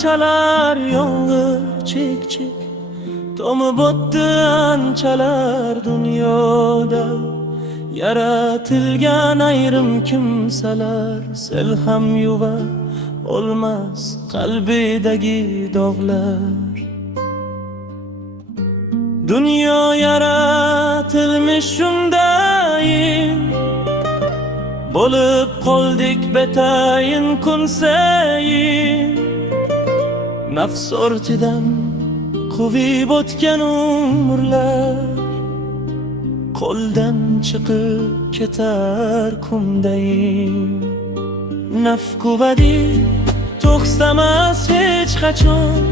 qanchalar yomg'ir chek-chek to'mib o'tdi anchalar dunyoda. Yaratilgan ayrim kimsalar sel ham yuva olmas qalbidagi dog'lar. Dunyo yaratilmish shunday, bo'lib qoldik betayin kun sayin. Nafs ortidan quvib o'tgan umrlar qo'ldan chiqib ketar kumdayin. Naf quvadi to'xtamas hech qachon,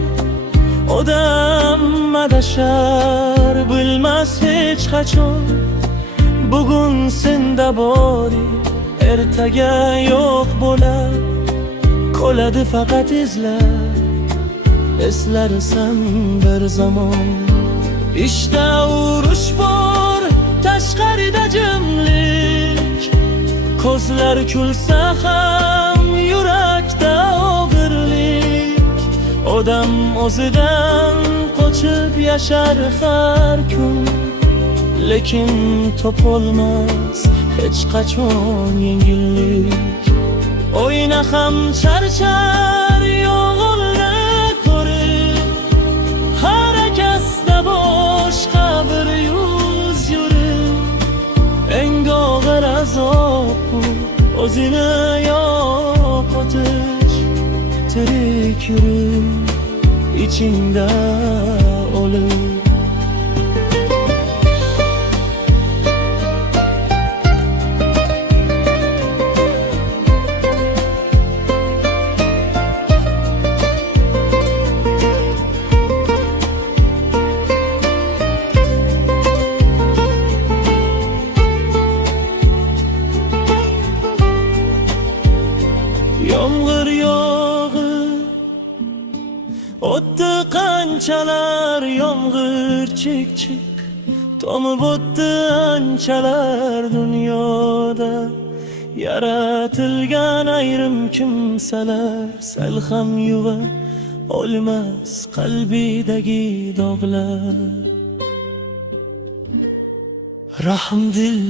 odam adashar bilmas hech qachon. Bugun senda bori ertaga yo'q bo'lar, qoladi faqat izlar, eslarsan bir zamon. Ishda urush bor, tashqarida jimlik, ko'zlar kulsa ham yurakda og'irlik. Odam o'zidan qochib yashar har kun, lekin topolmas hech qachon yengillik. O'yna ham charchar yo'g'ilni ko'rib, harakatda boshqa bir yuz yurib. Eng og'ir azob bu o'zini yo'qotish, tirik yurib ichingda o'lim. Yomg'ir yog'ib o'tdi qanchalar yomg'ir chek-chek to'mib o'tdi anchalar dunyoda. Yaratilgan ayrim kimsalar sal ham yuva olmas qalbidagi dog'lar. Rahmdil